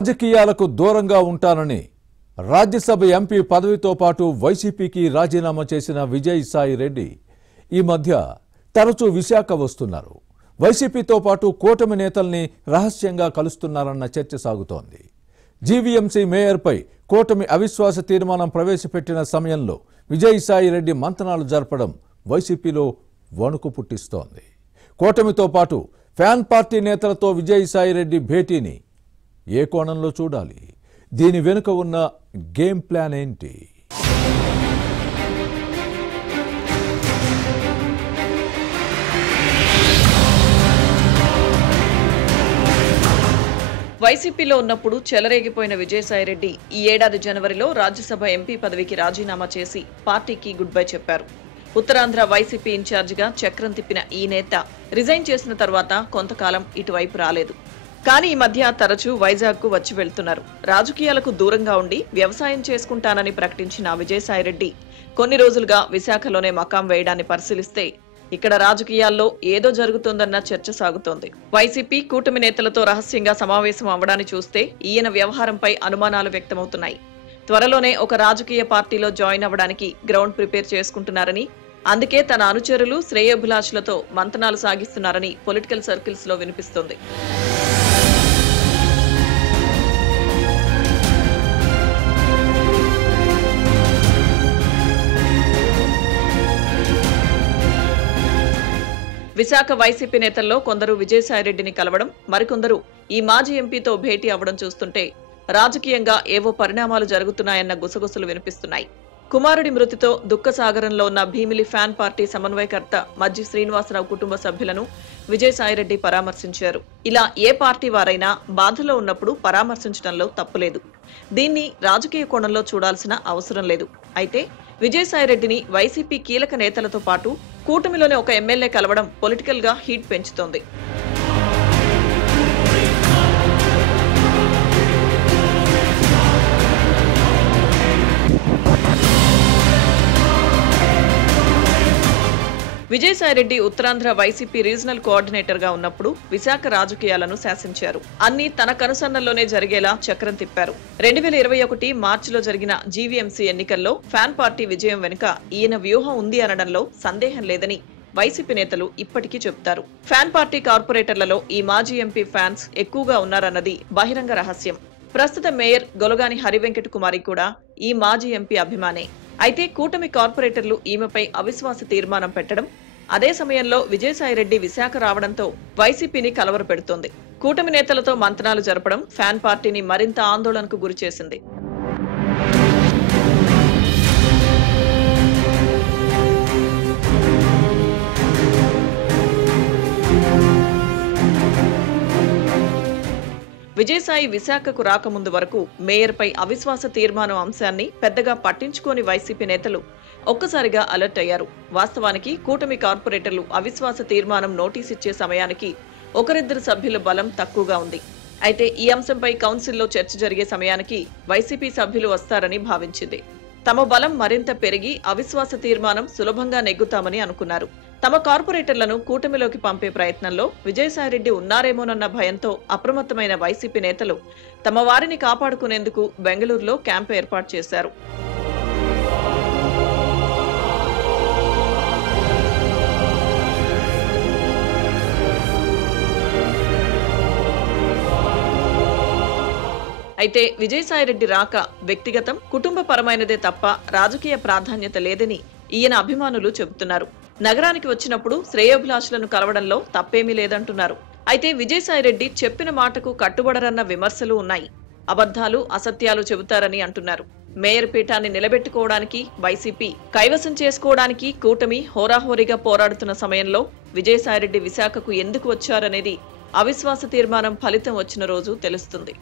రాజకీయాలకు దూరంగా ఉంటానని రాజ్యసభ ఎంపీ పదవితో పాటు వైసీపీకి రాజీనామా చేసిన విజయసాయి రెడ్డి ఈ మధ్య తరచూ విశాఖ వస్తున్నారు. వైసీపీతో పాటు కూటమి నేతల్ని రహస్యంగా కలుస్తున్నారన్న చర్చ సాగుతోంది. జీవీఎంసీ మేయర్పై కూటమి అవిశ్వాస తీర్మానం ప్రవేశపెట్టిన సమయంలో విజయసాయి రెడ్డి మంతనాలు జరపడం వైసీపీలో వణుకు పుట్టిస్తోంది. కూటమితో పాటు ఫ్యాన్ పార్టీ నేతలతో విజయసాయి రెడ్డి భేటీని ఏ కోణంలో చూడాలి? దీని వెనుక ఉన్న గేమ్ ప్లాన్ ఏంటి? వైసీపీలో ఉన్నప్పుడు చెలరేగిపోయిన విజయసాయిరెడ్డి ఈ ఏడాది జనవరిలో రాజ్యసభ ఎంపీ పదవికి రాజీనామా చేసి పార్టీకి గుడ్ బై చెప్పారు. ఉత్తరాంధ్ర వైసీపీ ఇన్ఛార్జిగా చక్రం తిప్పిన ఈ నేత రిజైన్ చేసిన తర్వాత కొంతకాలం ఇటువైపు రాలేదు. కానీ ఈ మధ్య తరచూ వైజాగ్కు వచ్చి వెళ్తున్నారు. రాజకీయాలకు దూరంగా ఉండి వ్యవసాయం చేసుకుంటానని ప్రకటించిన విజయసాయిరెడ్డి కొన్ని రోజులుగా విశాఖలోనే మకాం వేయడాన్ని పరిశీలిస్తే ఇక్కడ రాజకీయాల్లో ఏదో జరుగుతోందన్న చర్చ సాగుతోంది. వైసీపీ కూటమి నేతలతో రహస్యంగా సమావేశం అవ్వడాన్ని చూస్తే ఈయన వ్యవహారంపై అనుమానాలు వ్యక్తమవుతున్నాయి. త్వరలోనే ఒక రాజకీయ పార్టీలో జాయిన్ అవ్వడానికి గ్రౌండ్ ప్రిపేర్ చేసుకుంటున్నారని, అందుకే తన అనుచరులు శ్రేయోభిలాషులతో మంతనాలు సాగిస్తున్నారని పొలిటికల్ సర్కిల్స్ లో వినిపిస్తోంది. విశాఖ వైసీపీ నేతల్లో కొందరు విజయసాయిరెడ్డిని కలవడం, మరికొందరు ఈ మాజీ ఎంపీతో భేటీ అవ్వడం చూస్తుంటే రాజకీయంగా ఏవో పరిణామాలు జరుగుతున్నాయన్న గుసగుసలు వినిపిస్తున్నాయి. కుమారుడి మృతితో దుఃఖసాగరంలో ఉన్న భీమిలి ఫ్యాన్ పార్టీ సమన్వయకర్త మజ్జి శ్రీనివాసరావు కుటుంబ సభ్యులను విజయసాయిరెడ్డి పరామర్శించారు. ఇలా ఏ పార్టీ వారైనా బాధలో ఉన్నప్పుడు పరామర్శించడంలో తప్పులేదు. దీన్ని రాజకీయ కోణంలో చూడాల్సిన అవసరం లేదు. అయితే విజయసాయిరెడ్డిని వైసీపీ కీలక నేతలతో పాటు కూటమిలోని ఒక ఎమ్మెల్యే కలవడం పొలిటికల్ గా హీట్ పెంచుతోంది. Vijayasai Reddy Uttarandhra YCP regional coordinator గా ఉన్నప్పుడు విశాఖ రాజకీయాలను శాసించారు. అన్ని తన కనుసన్నల్లోనే జరిగేలా చక్రం తిప్పారు. 2021 మార్చిలో జరిగిన జీవీఎంసీ ఎన్నికల్లో ఫ్యాన్ పార్టీ విజయం వెనుక ఈయన వ్యూహం ఉంది అనడంలో సందేహం లేదని వైసీపీ నేతలు ఇప్పటికీ చెబుతారు. ఫ్యాన్ పార్టీ కార్పొరేటర్లలో ఈ మాజీ ఎంపీ ఫ్యాన్స్ ఎక్కువగా ఉన్నారన్నది బహిరంగ రహస్యం. ప్రస్తుత మేయర్ గొలగాని హరివెంకట కుమారి కూడా ఈ మాజీ ఎంపీ అభిమానే. అయితే కూటమి కార్పొరేటర్లు ఈమెపై అవిశ్వాస తీర్మానం పెట్టడం, అదే సమయంలో విజయసాయిరెడ్డి విశాఖ రావడంతో వైసీపీని కలవరపెడుతోంది. కూటమి నేతలతో మంతనాలు జరపడం ఫ్యాన్ పార్టీని మరింత ఆందోళనకు గురిచేసింది. విజయసాయి విశాఖకు రాకముందు వరకు మేయర్పై అవిశ్వాస తీర్మానం అంశాన్ని పెద్దగా పట్టించుకోని వైసీపీ నేతలు ఒక్కసారిగా అలర్ట్ అయ్యారు. వాస్తవానికి కూటమి కార్పొరేటర్లు అవిశ్వాస తీర్మానం నోటీస్ ఇచ్చే సమయానికి ఒకరిద్దరు సభ్యుల బలం తక్కువగా ఉంది. అయితే ఈ అంశంపై కౌన్సిల్లో చర్చ జరిగే సమయానికి వైసీపీ సభ్యులు వస్తారని భావించింది. తమ బలం మరింత పెరిగి అవిశ్వాస తీర్మానం సులభంగా నెగ్గుతామని అనుకున్నారు. తమ కార్పొరేటర్లను కూటమిలోకి పంపే ప్రయత్నంలో విజయసాయిరెడ్డి ఉన్నారేమోనన్న భయంతో అప్రమత్తమైన వైసీపీ నేతలు తమ వారిని కాపాడుకునేందుకు బెంగళూరులో క్యాంపు ఏర్పాటు చేశారు. అయితే విజయసాయిరెడ్డి రాక వ్యక్తిగతం, కుటుంబపరమైనదే తప్ప రాజకీయ ప్రాధాన్యత లేదని ఈయన అభిమానులు చెబుతున్నారు. నగరానికి వచ్చినప్పుడు శ్రేయోభిలాషులను కలవడంలో తప్పేమీ లేదంటున్నారు. అయితే విజయసాయిరెడ్డి చెప్పిన మాటకు కట్టుబడరన్న విమర్శలు ఉన్నాయి. అబద్ధాలు, అసత్యాలు చెబుతారని అంటున్నారు. మేయర్ పీఠాన్ని నిలబెట్టుకోవడానికి, వైసీపీ కైవసం చేసుకోవడానికి కూటమి హోరాహోరీగా పోరాడుతున్న సమయంలో విజయసాయిరెడ్డి విశాఖకు ఎందుకు వచ్చారనేది అవిశ్వాస తీర్మానం ఫలితం వచ్చిన రోజు తెలుస్తుంది.